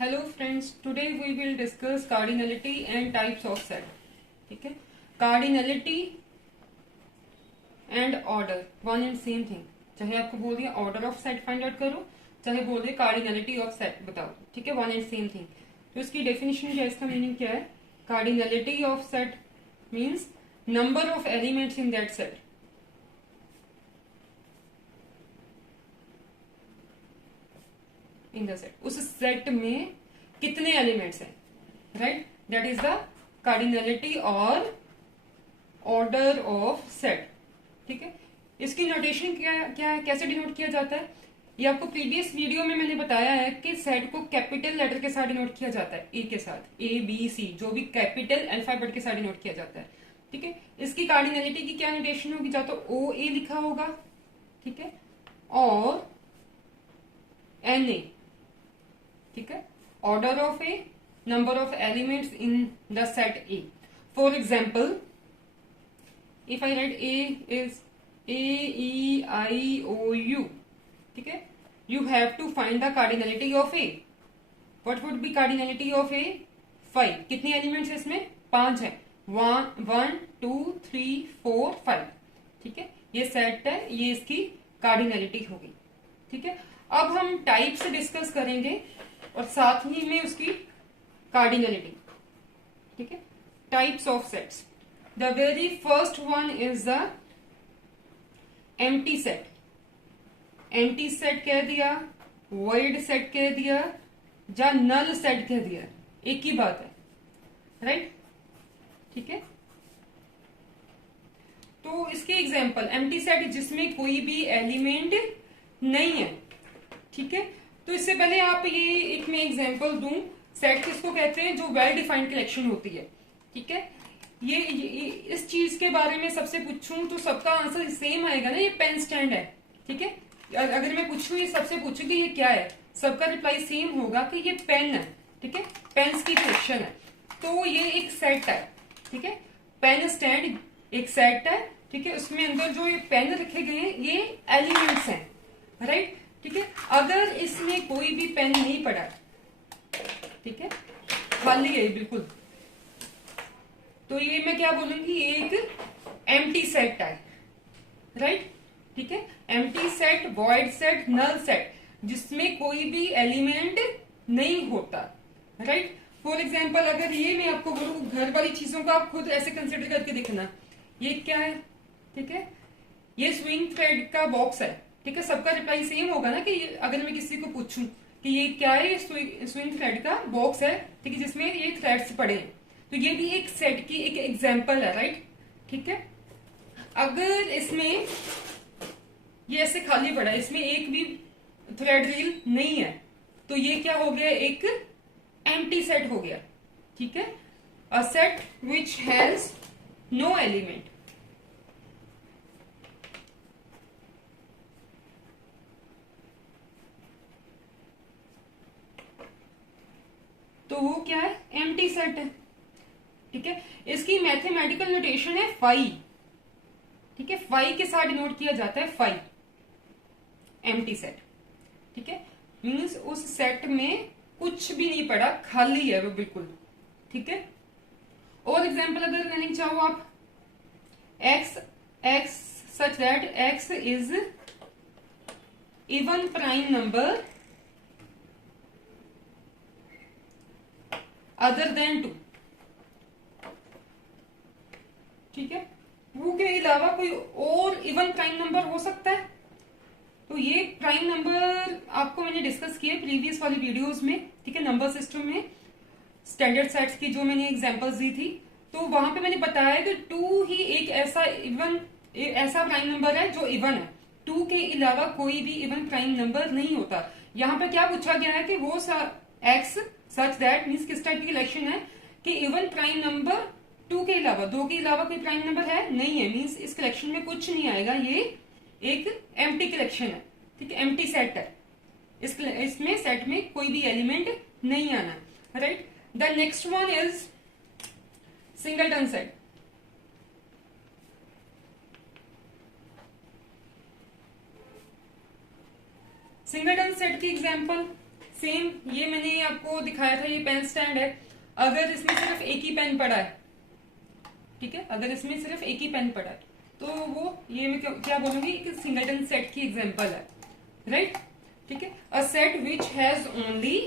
Hello friends, today we will discuss cardinality and types of set. ठीक है, cardinality and order one and same thing. चाहे आपको बोल दिया order of set find out करो, चाहे बोल दिया cardinality of set बताओ. ठीक है, one and same thing. तो इसकी definition क्या है, इसका meaning क्या है? Cardinality of set means number of elements in that set. In the set, उस सेट में कितने एलिमेंट्स हैं, right? That is the cardinality और ऑर्डर ऑफ सेट. ठीक है, इसकी नोटेशन क्या क्या है, कैसे डिनोट किया जाता है? ये आपको प्रीवियस वीडियो में मैंने बताया है कि सेट को कैपिटल लेटर के साथ डिनोट किया जाता है, ए के साथ, ए बी सी, जो भी कैपिटल अल्फाबेट के साथ डिनोट किया जाता है. ठीक है, इसकी कार्डिनलिटी की क्या नोटेशन होगी? या तो ओ ए लिखा होगा, ठीक है, और एन ए. ठीक है, order of A, number of elements in the set A. For example, if I write A is AEIOU, ठीक है, you have to find the cardinality of A. What would be cardinality of A? 5. कितने elements है इसमें? 5 है. 1 2 3 4 5. ठीक है, ये set है, ये इसकी कार्डिनलिटी होगी. ठीक है, अब हम टाइप्स डिस्कस करेंगे और साथ ही में उसकी कार्डिनलिटी. ठीक है, types of sets. The very first one is the empty set. Empty set कह दिया, वॉइड सेट कह दिया, या नल सेट कह दिया, एक ही बात है, राइट? ठीक है, तो इसके एग्जांपल एम्प्टी सेट जिसमें कोई भी एलिमेंट नहीं है. ठीक है, तो इससे पहले आप ये एक मैं एग्जांपल दूं. सेट किसको कहते हैं? जो वेल डिफाइंड कलेक्शन होती है. ठीक है, ये इस चीज के बारे में सबसे पूछूं तो सबका आंसर सेम आएगा ना, ये पेन स्टैंड है. ठीक है, अगर मैं पूछूं, ये सबसे पूछूंगी ये क्या है, सबका रिप्लाई सेम होगा कि ये पेन है. ठीक है, पेन्स की कलेक्शन है. तो ये एक सेट है. ठीक है, पेन स्टैंड एक सेट है. ठीक है, उसमें अंदर जो ये पेन रखे गए हैं ये एलिमेंट्स हैं, राइट? ठीक है, अगर इसमें कोई भी पेन नहीं पड़ा, ठीक है, खाली है बिल्कुल, तो ये मैं क्या बोलूंगी, एक एम्प्टी सेट है, राइट? ठीक है, empty set, void set, null set, जिसमें कोई भी एलिमेंट नहीं होता, राइट? फॉर एग्जाम्पल, अगर ये मैं आपको बोलूं, घर वाली चीजों का आप खुद ऐसे कंसिडर करके देखना. ये क्या है? ठीक है, ये स्विंग थ्रेड का बॉक्स है. ठीक है, सबका रिप्लाई सेम होगा ना, कि अगर मैं किसी को पूछूं कि ये क्या है, स्विंग थ्रेड का बॉक्स है, ठीक है, जिसमें ये थ्रेड्स पड़े हैं. तो ये भी एक सेट की एक एग्जांपल है, राइट? ठीक है, अगर इसमें ये ऐसे खाली पड़ा है, इसमें एक भी थ्रेड रील नहीं है, तो ये क्या हो गया? एक एम्प्टी सेट हो गया. ठीक है, a set which has no element. तो वो क्या है? एम्प्टी सेट है. ठीक है, इसकी मैथमेटिकल नोटेशन है फाई. ठीक है, फाई के साथ डिनोट किया जाता है, फाई, एम्प्टी सेट. ठीक है, मीन्स उस सेट में कुछ भी नहीं पड़ा, खाली है वो बिल्कुल. ठीक है, और एग्जांपल अगर लेना चाहो आप, x such that x is even prime number other than 2. ठीक है, वो के अलावा कोई और इवन प्राइम नंबर हो सकता है. तो ये प्राइम नंबर आपको मैंने डिस्कस किया प्रीवियस वाली वीडियोस में. ठीक है, नंबर सिस्टम में स्टैंडर्ड सेट्स की जो मैंने एग्जांपल्स दी थी, तो वहां पे मैंने बताया कि 2 ही एक ऐसा प्राइम नंबर है जो इवन है. 2 के अलावा कोई भी इवन प्राइम नंबर नहीं होता. यहाँ पे क्या पूछा गया है कि वो एक्स सच दैट मीन्स किस टाइप की कलेक्शन है कि इवन प्राइम नंबर 2 के अलावा, 2 के अलावा कोई प्राइम नंबर है नहीं है, मीन्स इस कलेक्शन में कुछ नहीं आएगा. ये एक एम्प्टी कलेक्शन है. ठीक है, एम्प्टी सेट है, इसमें सेट में कोई भी एलिमेंट नहीं आना, right? The next one is singleton set. Singleton set की एग्जांपल, सेम ये मैंने आपको दिखाया था, ये पेन स्टैंड है। अगर इसमें सिर्फ एक ही पेन पड़ा है, ठीक है, अगर इसमें सिर्फ एक ही पेन पड़ा है तो वो ये मैं क्या बोलूंगी, एक सिंगलटन सेट की एग्जांपल है, राइट। ठीक है, a set which has only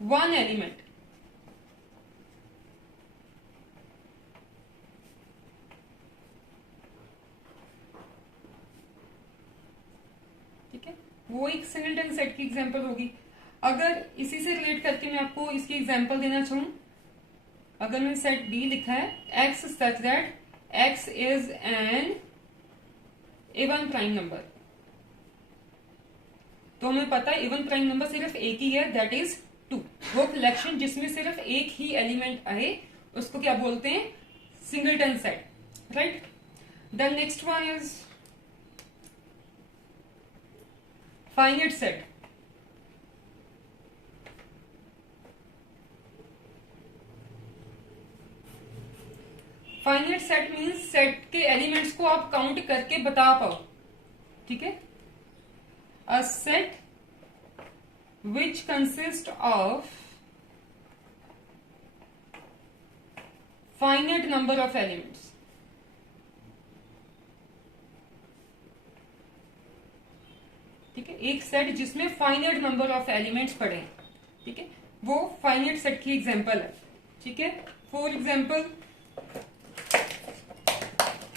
one element. ठीक है, वो एक सिंगलटन सेट की एग्जांपल होगी। अगर इसी से रिलेट करके मैं आपको इसकी एग्जांपल देना चाहूं, अगर मैं सेट डी लिखा है x such that x is an even prime number, तो हमें पता है इवन प्राइम नंबर सिर्फ एक ही है, दैट इज 2। वो कलेक्शन जिसमें सिर्फ एक ही एलिमेंट आए उसको क्या बोलते हैं, singleton set, right. The next one is finite set. Finite set means set के एलिमेंट्स को आप काउंट करके बता पाओ, ठीक है। A set which consist of finite number of elements. ठीक है, एक सेट जिसमें फाइनाइट नंबर ऑफ एलिमेंट्स पड़े हैं, ठीक है, वो फाइनाइट सेट की एग्जांपल है। ठीक है, फॉर एग्जांपल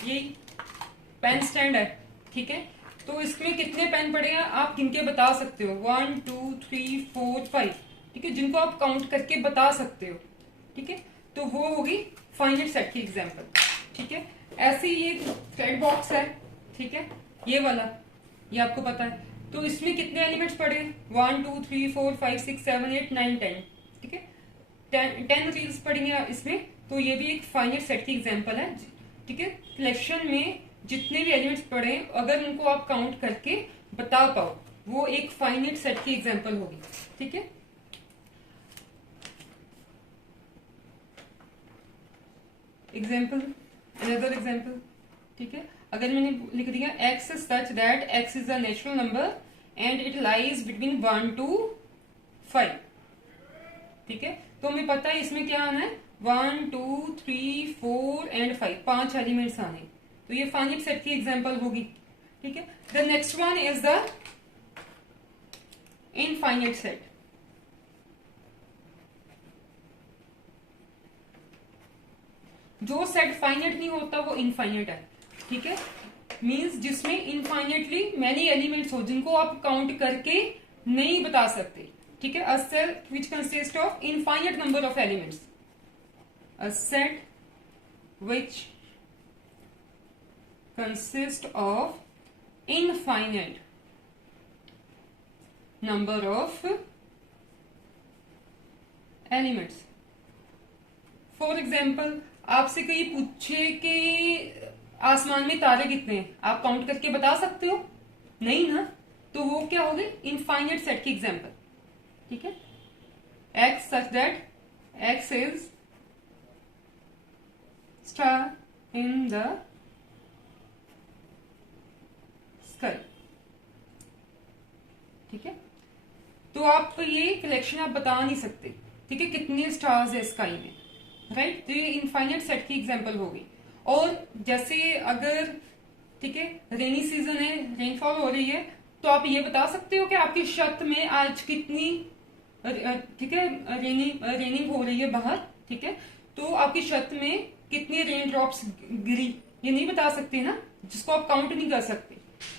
ये पेन स्टैंड है, ठीक है, तो इसमें कितने पेन पड़े हैं आप गिन के बता सकते हो, 1 2 3 4 5, ठीक है, जिनको आप काउंट करके बता सकते हो। ठीक है, तो वो होगी फाइनाइट सेट की एग्जांपल। ठीक है, ऐसे ये थ्रेड बॉक्स है, ठीक है, ये वाला, ये आपको पता है, तो इसमें कितने एलिमेंट्स पड़े हैं, 1 2 3 4 5 6 7 8 9 10, ठीक है, 10 रील्स पड़ी हैं इसमें, तो ये भी एक फाइनाइट सेट की एग्जांपल है। ठीक है, कलेक्शन में जितने भी एलिमेंट्स पड़े हैं अगर उनको आप काउंट करके बता पाओ वो एक फाइनाइट सेट की एग्जांपल होगी। ठीक है, एग्जांपल, अनदर एग्जांपल। ठीक है, अगर मैंने लिख दिया x such that x is a natural number and it lies between 1 to 5, ठीक है, तो हमें पता है इसमें क्या आना है, 1 2 3 4 एंड 5, 5 एलिमेंट्स आने, तो ये फाइनाइट सेट की एग्जांपल होगी। ठीक है, the next one is the infinite set. जो सेट फाइनाइट नहीं होता वो इनफाइनाइट है। ठीक है, मींस जिसमें इनफाइनाइटली मैनी एलिमेंट्स हो जिनको आप काउंट करके नहीं बता सकते। ठीक है, a set which consist of infinite number of elements, a set which consist of infinite number of elements। For example, आपसे कोई पूछे कि आसमान में तारे कितने हैं, आप काउंट करके बता सकते हो, नहीं ना, तो वो क्या होगी, इनफाइनाइट सेट की एग्जांपल। ठीक है, x such that x is star in the sky. ठीक है, तो आप ये कलेक्शन आप बता नहीं सकते, ठीक है, कितने स्टार्स है स्काई में, राइट, तो ये इनफाइनाइट सेट की एग्जांपल होगी। और जैसे अगर, ठीक है, रेनी सीजन है, रेनफॉल हो रही है, तो आप ये बता सकते हो कि आपकी छत में आज कितनी, ठीक है, रेनिंग हो रही है बाहर, ठीक है, तो आपकी छत में कितनी रेन ड्रॉप्स गिरी, ये नहीं बता सकते ना, जिसको आप काउंट नहीं कर सकते।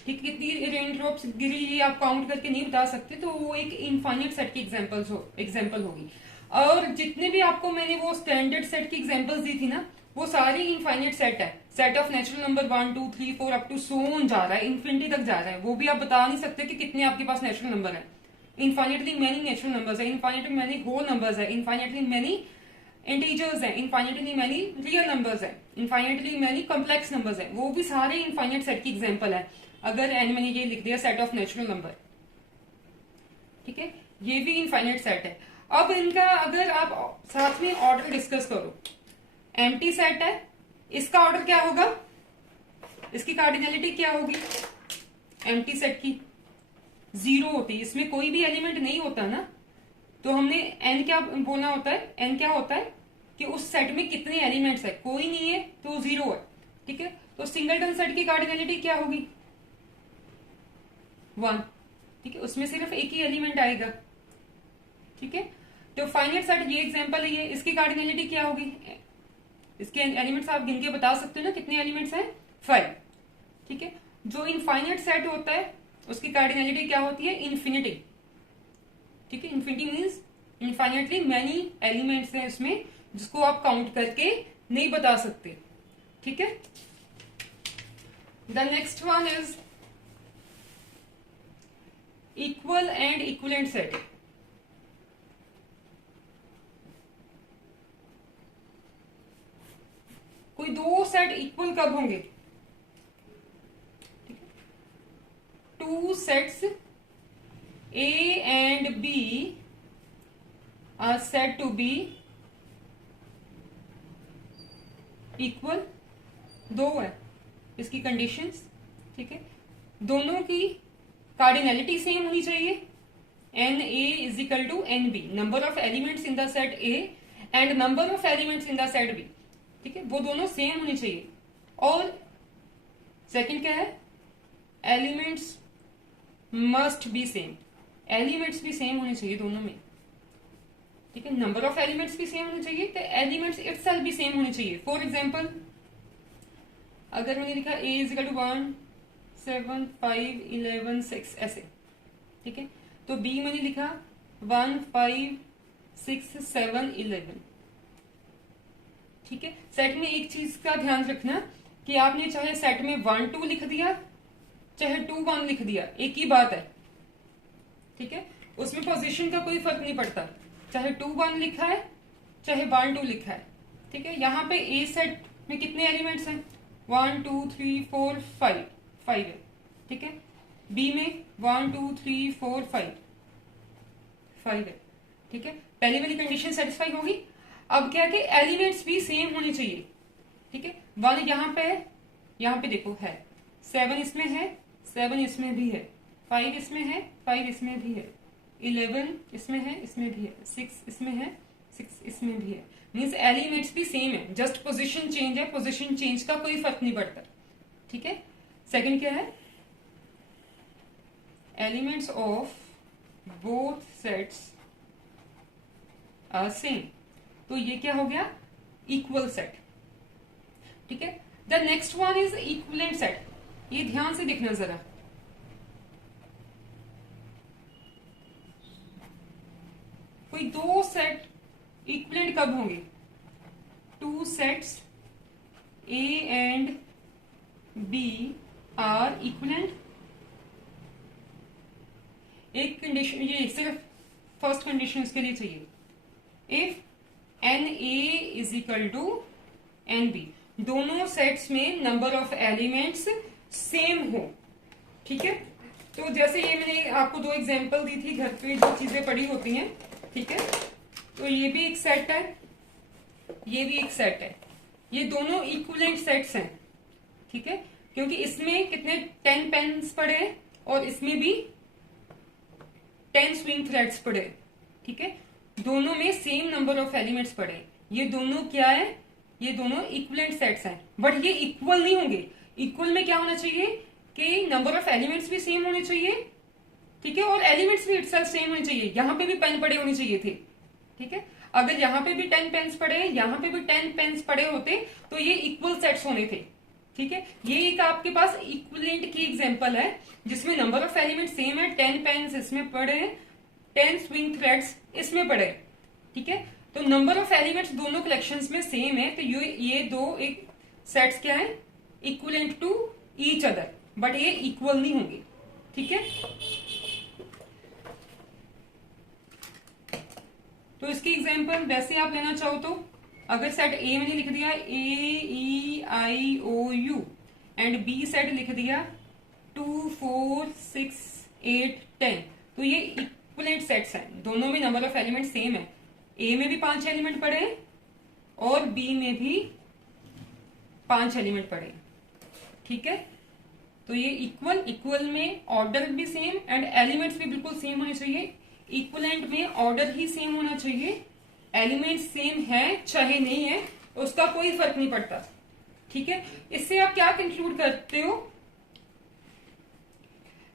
ठीक, कितनी रेन ड्रॉप्स गिरी ये आप काउंट करके नहीं बता सकते, तो वो एक इनफाइनाइट सेट की एग्जांपल होगी। और जितने भी आपको मैंने वो स्टैंडर्ड सेट की एग्जांपल्स दी थी ना, वो सारी इनफाइनाइट सेट है, set of natural number 1 2 3 4 up to so on जा रहा है, इन्फिनिटी तक जा रहा है, वो भी आप बता नहीं सकते कि कितने आपके पास नेचुरल नंबर है। इनफाइनाइटली मैनी नेचुरल नंबर्स है, इनफाइनाइटली मैनी होल नंबर्स है, इनफाइनाइटली मैनी इंटीजर्स है, इनफाइनाइटली मैनी रियल नंबर्स है, इनफाइनाइटली मैनी कॉम्प्लेक्स नंबर्स है, वो भी सारे इनफाइनाइट सेट की एग्जांपल है। अगर मैंने ये लिख दिया सेट ऑफ नेचुरल नंबर, ठीक है, ये भी इनफाइनाइट सेट है। अब इनका अगर आप साथ में ऑर्डर डिस्कस करो, एम्प्टी सेट है, इसका ऑर्डर क्या होगा, इसकी कार्डिनलिटी क्या होगी, एम्प्टी सेट की 0 होती है, इसमें कोई भी एलिमेंट नहीं होता ना, तो हमने एन क्या बोलना होता है, एन क्या होता है कि उस सेट में कितने एलिमेंट्स है, कोई नहीं है तो जीरो है, ठीक है। तो सिंगलटन सेट की कार्डिनलिटी क्या होगी, 1, ठीक है, उसमें सिर्फ एक ही एलिमेंट आएगा, ठीक है। तो फाइनाइट सेट ये एग्जांपल है, ये इसकी कार्डिनलिटी क्या होगी, इसके एलिमेंट्स आप गिन के बता सकते हो ना कितने एलिमेंट्स हैं, 5, ठीक है। जो इनफाइनाइट सेट होता है उसकी कार्डिनलिटी क्या होती है, इन्फिनिटी, ठीक है। Infinity means infinitely many elements हैं इसमें जिसको आप काउंट करके नहीं बता सकते, ठीक है। The next one is equal and equivalent set. कोई दो सेट इक्वल कब होंगे, two sets A and B are said to be equal, दो है इसकी कंडीशंस, ठीक है। दोनों की कार्डिनलिटी सेम होनी चाहिए, n A is equal to n B, number of elements in the set A and number of elements in the set B, ठीक है, वो दोनों सेम होनी चाहिए। और सेकंड क्या है, elements must be same, elements भी सेम होने चाहिए दोनों में, ठीक है। नंबर ऑफ एलिमेंट्स भी सेम होने चाहिए तो एलिमेंट्स इटसेल्फ भी सेम होने चाहिए। फॉर एग्जांपल अगर मैंने लिखा a इज इक्वल टू 1 7 5 11 6 ऐसे, ठीक है, तो b मैंने लिखा 1 5 6 7 11, ठीक है। सेट में एक चीज का ध्यान रखना कि आपने चाहे सेट में 1 2 लिख दिया चाहे 2 1 लिख दिया, एक ही बात है, ठीक है। उसमें पोजीशन का कोई फर्क नहीं पड़ता, चाहे 2 1 लिखा है चाहे 1 2 लिखा है, ठीक है। यहाँ पे ए सेट में कितने एलिमेंट्स हैं, 1 2 3 4 5 5 है, ठीक है। बी में 1 2 3 4 5 5 है, ठीक है। पहली वाली कंडीशन सेटिस्फाई होगी। अब क्या कि एलिमेंट्स भी सेम होने चाहिए, ठीक है। 1 यहाँ पे है, यहाँ पे देखो है, 7 इसमें है, 7 इसमें भी है, 5 इसमें है, 5 इसमें भी है, 11 इसमें है, इसमें भी है, 6 इसमें है, 6 इसमें भी है। मीन्स एलिमेंट्स भी सेम है, जस्ट पोजीशन चेंज है, पोजीशन चेंज का कोई फर्क नहीं पड़ता, ठीक है। सेकंड क्या है, elements of both sets are same, तो ये क्या हो गया, इक्वल सेट, ठीक है। The next one is equivalent set, ये ध्यान से देखना जरा। कोई दो सेट इक्विवेलेंट कब होंगे, two sets A and B are equivalent. एक कंडीशन, ये सिर्फ फर्स्ट कंडीशन के लिए चाहिए, if n A is equal to n B, दोनों सेट्स में नंबर ऑफ एलिमेंट्स सेम हो, ठीक है। तो जैसे ये मैंने आपको दो एग्जांपल दी थी, घर पे जो चीजें पड़ी होती हैं, ठीक है। तो ये भी एक सेट है, ये भी एक सेट है, ये दोनों इक्विवेलेंट सेट्स हैं, ठीक है, क्योंकि इसमें कितने 10 पेन्स पड़े हैं और इसमें भी 10 स्विंग थ्रेड्स पड़े, ठीक है। दोनों में सेम नंबर ऑफ एलिमेंट्स पड़े, ये दोनों क्या है, ये दोनों इक्विवेलेंट सेट्स हैं, बट ये इक्वल नहीं होंगे। इक्वल में क्या होना चाहिए कि नंबर ऑफ एलिमेंट्स भी सेम होने चाहिए, ठीक है, और एलिमेंट्स भी इटसेल्फ सेम होने चाहिए। यहां पे भी पेन पड़े होने चाहिए थे, ठीक है। अगर यहाँ पे भी 10 पेन्स पड़े, यहाँ पे भी 10 पेन्स पड़े होते तो ये इक्वल सेट्स होने थे, ठीक है। ये एक आपके पास इक्विवेलेंट की एग्जांपल है जिसमें नंबर ऑफ एलिमेंट सेम है, 10 पेन्स इसमें पड़े, 10 स्विंग थ्रेड्स इसमें पड़े, ठीक है। तो नंबर ऑफ एलिमेंट्स दोनों कलेक्शंस में सेम है, तो ये दो एक सेट्स क्या है, equivalent to each other, but ये इक्वल नहीं होंगे, ठीक है। तो इसकी एग्जांपल वैसे आप लेना चाहो तो अगर सेट ए मैंने लिख दिया AEIOU एंड बी सेट लिख दिया 2 4 6 8 10, तो ये इक्विवेलेंट सेट्स हैं, दोनों में नंबर ऑफ एलिमेंट सेम है। ए में भी 5 एलिमेंट पड़े हैं और बी में भी 5 एलिमेंट पड़े, ठीक है। तो ये इक्वल में ऑर्डर भी सेम एंड एलिमेंट्स भी बिल्कुल सेम होने चाहिए, इक्विवेलेंट में ऑर्डर ही सेम होना चाहिए, एलिमेंट सेम है चाहे नहीं है उसका कोई फर्क नहीं पड़ता। ठीक है, इससे आप क्या कंक्लूड करते हो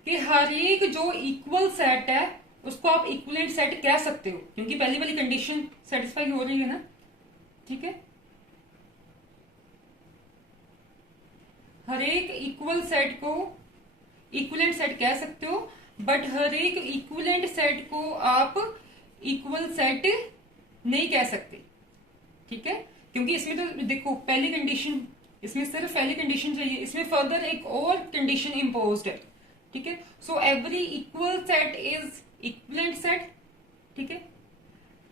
कि हर एक जो इक्वल सेट है उसको आप इक्विवेलेंट सेट कह सकते हो, क्योंकि पहली वाली कंडीशन सेटिस्फाई हो रही है ना। ठीक है, हर एक इक्वल सेट को इक्विवेलेंट सेट कह सकते हो, बट हर एक इक्विवेलेंट सेट को आप इक्वल सेट नहीं कह सकते। ठीक है, क्योंकि इसमें तो देखो पहली कंडीशन, इसमें सिर्फ पहली कंडीशन चाहिए, इसमें फर्दर एक और कंडीशन इम्पोज्ड है। ठीक है, so every equal set is equivalent set. ठीक है,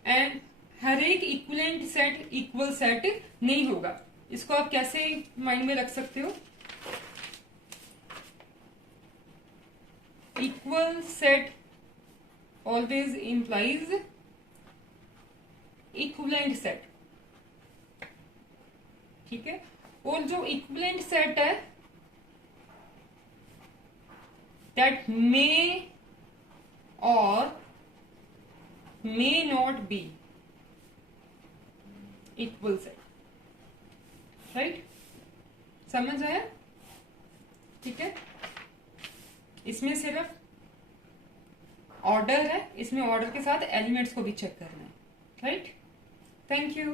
एंड हर एक इक्विवेलेंट सेट इक्वल सेट नहीं होगा। इसको आप कैसे माइंड में रख सकते हो? Equal set always implies equivalent set. ठीक है, और जो इक्विवेलेंट सेट है दैट मे और may not be equal set. Right, समझ आया? ठीक है, इसमें सिर्फ ऑर्डर है, इसमें ऑर्डर के साथ एलिमेंट्स को भी चेक करना है। Right, thank you.